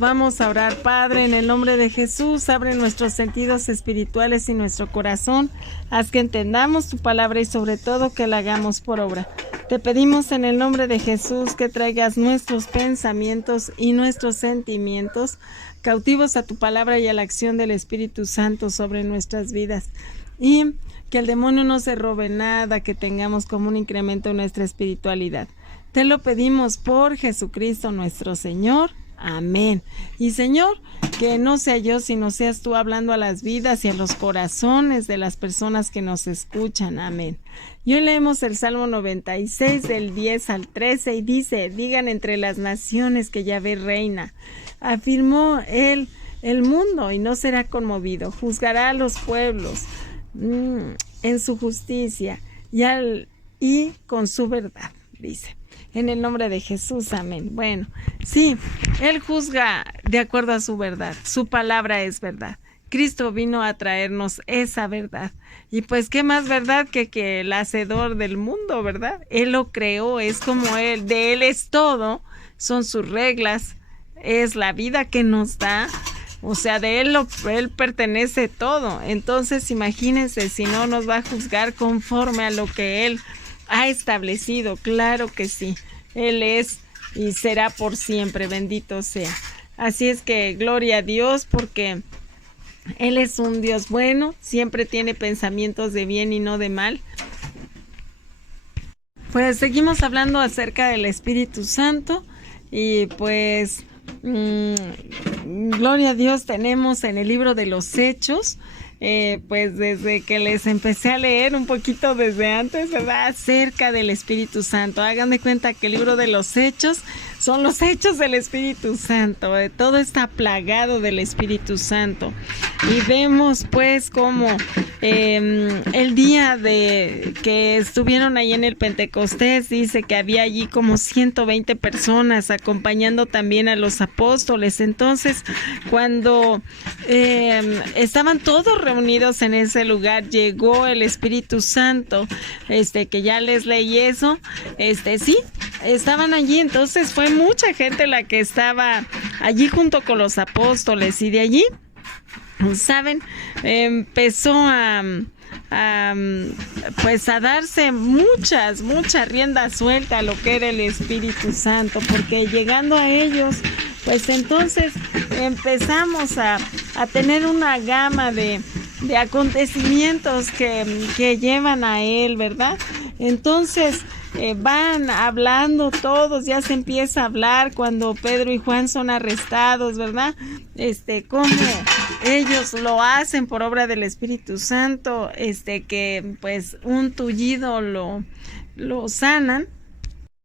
Vamos a orar. Padre, en el nombre de Jesús, abre nuestros sentidos espirituales y nuestro corazón. Haz que entendamos tu palabra y sobre todo que la hagamos por obra. Te pedimos en el nombre de Jesús que traigas nuestros pensamientos y nuestros sentimientos cautivos a tu palabra y a la acción del Espíritu Santo sobre nuestras vidas. Y que el demonio no se robe nada, que tengamos como un incremento en nuestra espiritualidad. Te lo pedimos por Jesucristo nuestro Señor. Amén. Y Señor, que no sea yo, sino seas tú hablando a las vidas y a los corazones de las personas que nos escuchan. Amén. Y hoy leemos el Salmo 96 del 10 al 13 y dice: digan entre las naciones que Yahvé reina. Afirmó él el mundo y no será conmovido. Juzgará a los pueblos en su justicia y con su verdad, dice. En el nombre de Jesús, amén. Bueno, sí, Él juzga de acuerdo a su verdad. Su palabra es verdad. Cristo vino a traernos esa verdad. Y pues, ¿qué más verdad que el hacedor del mundo, verdad? Él lo creó, es como Él. De Él es todo. Son sus reglas. Es la vida que nos da. O sea, de Él pertenece todo. Entonces, imagínense si no nos va a juzgar conforme a lo que Él ha establecido. Claro que sí, Él es y será por siempre, bendito sea. Así es que gloria a Dios, porque Él es un Dios bueno, siempre tiene pensamientos de bien y no de mal. Pues seguimos hablando acerca del Espíritu Santo y pues gloria a Dios, tenemos en el libro de los Hechos, pues desde que les empecé a leer un poquito desde antes, ¿verdad? Acerca del Espíritu Santo. Hagan de cuenta que el libro de los Hechos son los hechos del Espíritu Santo. Todo está plagado del Espíritu Santo. Y vemos pues como el día de que estuvieron ahí en el Pentecostés, dice que había allí como 120 personas acompañando también a los apóstoles. Entonces, cuando estaban todos reunidos en ese lugar, llegó el Espíritu Santo, que ya les leí eso, sí, estaban allí. Entonces fue mucha gente la que estaba allí junto con los apóstoles, y de allí, ¿saben? Empezó a darse mucha rienda suelta a lo que era el Espíritu Santo, porque llegando a ellos, pues entonces empezamos a tener una gama de acontecimientos que llevan a Él, ¿verdad? Entonces van hablando todos, ya se empieza a hablar cuando Pedro y Juan son arrestados, ¿verdad? Cómo ellos lo hacen por obra del Espíritu Santo, que pues un tullido lo sanan.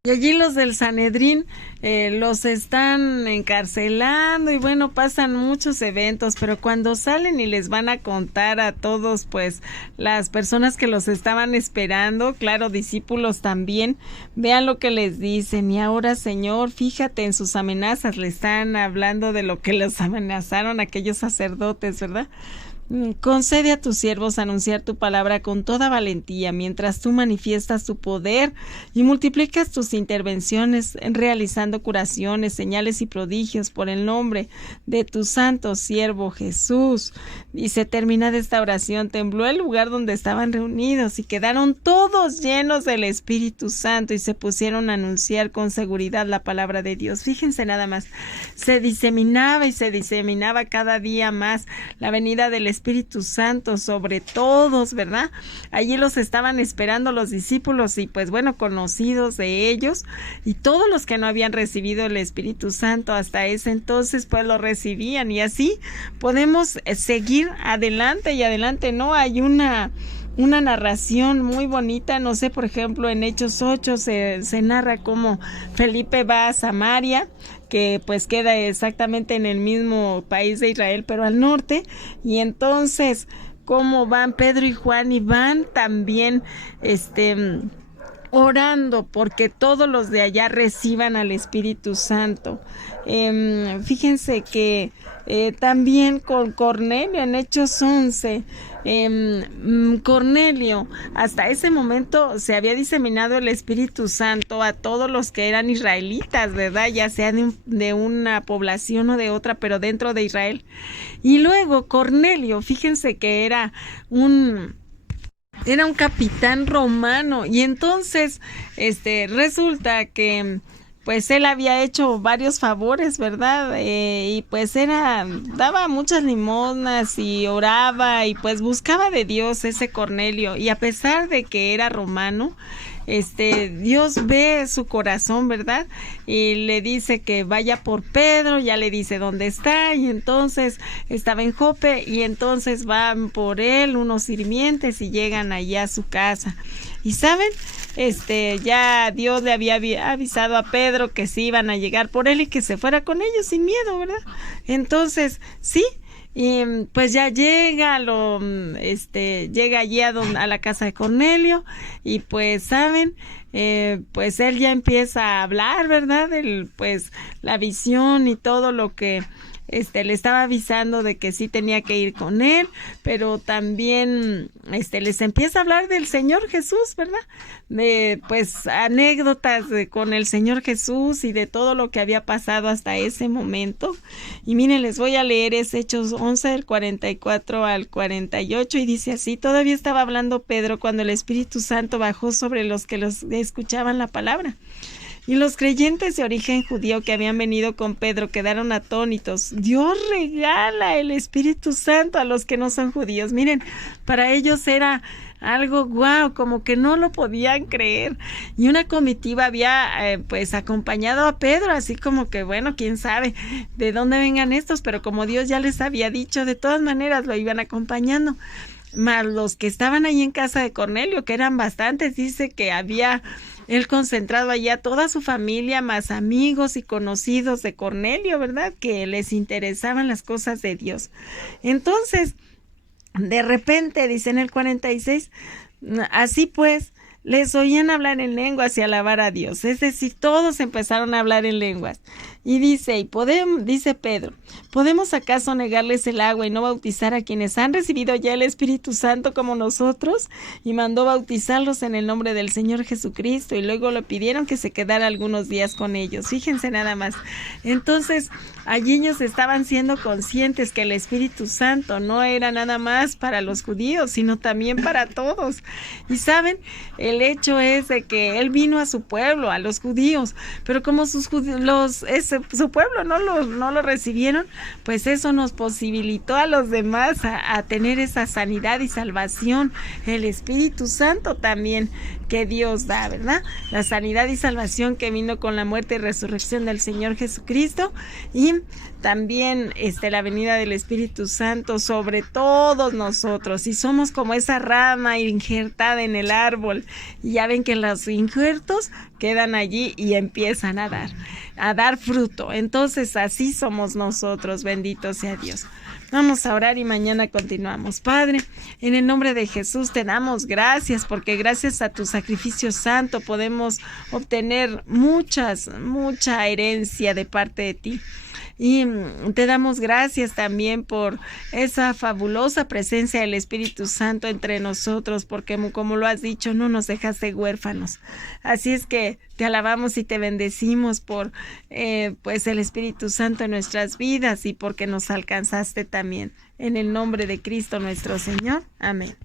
Y allí los del Sanedrín los están encarcelando y bueno, pasan muchos eventos, pero cuando salen y les van a contar a todos, pues las personas que los estaban esperando, claro, discípulos también, vean lo que les dicen. Y ahora, Señor, fíjate en sus amenazas, le están hablando de lo que los amenazaron aquellos sacerdotes, ¿verdad? Concede a tus siervos anunciar tu palabra con toda valentía, mientras tú manifiestas tu poder y multiplicas tus intervenciones, realizando curaciones, señales y prodigios por el nombre de tu santo siervo Jesús. Y se termina de esta oración, tembló el lugar donde estaban reunidos y quedaron todos llenos del Espíritu Santo y se pusieron a anunciar con seguridad la palabra de Dios. Fíjense nada más, se diseminaba cada día más la venida del Espíritu Santo sobre todos, ¿verdad? Allí los estaban esperando los discípulos y pues bueno, conocidos de ellos, y todos los que no habían recibido el Espíritu Santo hasta ese entonces pues lo recibían, y así podemos seguir adelante y adelante, ¿no? Hay una narración muy bonita, no sé, por ejemplo, en Hechos 8 se narra cómo Felipe va a Samaria, que pues queda exactamente en el mismo país de Israel, pero al norte, y entonces cómo van Pedro y Juan y van también orando porque todos los de allá reciban al Espíritu Santo. Fíjense que también con Cornelio en Hechos 11, Cornelio hasta ese momento se había diseminado el Espíritu Santo a todos los que eran israelitas, ¿verdad? Ya sea de una población o de otra, pero dentro de Israel. Y luego Cornelio, fíjense que era un capitán romano, y entonces resulta que pues él había hecho varios favores, ¿verdad? Y pues daba muchas limosnas y oraba y pues buscaba de Dios ese Cornelio, y a pesar de que era romano, Dios ve su corazón, ¿verdad? Y le dice que vaya por Pedro, ya le dice dónde está, y entonces estaba en Jope, y entonces van por él unos sirvientes y llegan allá a su casa. Y ¿saben? Ya Dios le había avisado a Pedro que sí iban a llegar por él y que se fuera con ellos sin miedo, ¿verdad? Entonces, sí. Y pues ya llega allí a la casa de Cornelio, y pues saben, pues él ya empieza a hablar, ¿verdad? Pues la visión y todo lo que le estaba avisando de que sí tenía que ir con él, pero también les empieza a hablar del Señor Jesús, ¿verdad? De pues anécdotas con el Señor Jesús y de todo lo que había pasado hasta ese momento. Y miren, les voy a leer Hechos 11 del 44 al 48, y dice así: todavía estaba hablando Pedro cuando el Espíritu Santo bajó sobre los que los escuchaban la palabra. Y los creyentes de origen judío que habían venido con Pedro quedaron atónitos. Dios regala el Espíritu Santo a los que no son judíos. Miren, para ellos era algo guau, como que no lo podían creer. Y una comitiva había pues acompañado a Pedro, así como que bueno, quién sabe de dónde vengan estos, pero como Dios ya les había dicho, de todas maneras lo iban acompañando. Más los que estaban ahí en casa de Cornelio, que eran bastantes, dice que había él concentrado allá toda su familia, más amigos y conocidos de Cornelio, ¿verdad? Que les interesaban las cosas de Dios. Entonces, de repente, dice en el 46, así pues, les oían hablar en lenguas y alabar a Dios. Es decir, todos empezaron a hablar en lenguas. Y dice Pedro, ¿podemos acaso negarles el agua y no bautizar a quienes han recibido ya el Espíritu Santo como nosotros? Y mandó bautizarlos en el nombre del Señor Jesucristo, y luego le pidieron que se quedara algunos días con ellos. Fíjense nada más. Entonces, allí ellos estaban siendo conscientes que el Espíritu Santo no era nada más para los judíos, sino también para todos. Y saben, el hecho es de que él vino a su pueblo, a los judíos, pero como su pueblo no lo recibieron, pues eso nos posibilitó a los demás a tener esa sanidad y salvación. El Espíritu Santo también que Dios da, ¿verdad? La sanidad y salvación que vino con la muerte y resurrección del Señor Jesucristo, y también la venida del Espíritu Santo sobre todos nosotros, y somos como esa rama injertada en el árbol, y ya ven que los injertos quedan allí y empiezan a dar fruto. Entonces así somos nosotros, bendito sea Dios. Vamos a orar y mañana continuamos. Padre, en el nombre de Jesús te damos gracias, porque gracias a tu sacrificio santo podemos obtener mucha herencia de parte de ti. Y te damos gracias también por esa fabulosa presencia del Espíritu Santo entre nosotros, porque como lo has dicho, no nos dejaste huérfanos. Así es que te alabamos y te bendecimos por pues el Espíritu Santo en nuestras vidas, y porque nos alcanzaste también. En el nombre de Cristo nuestro Señor. Amén.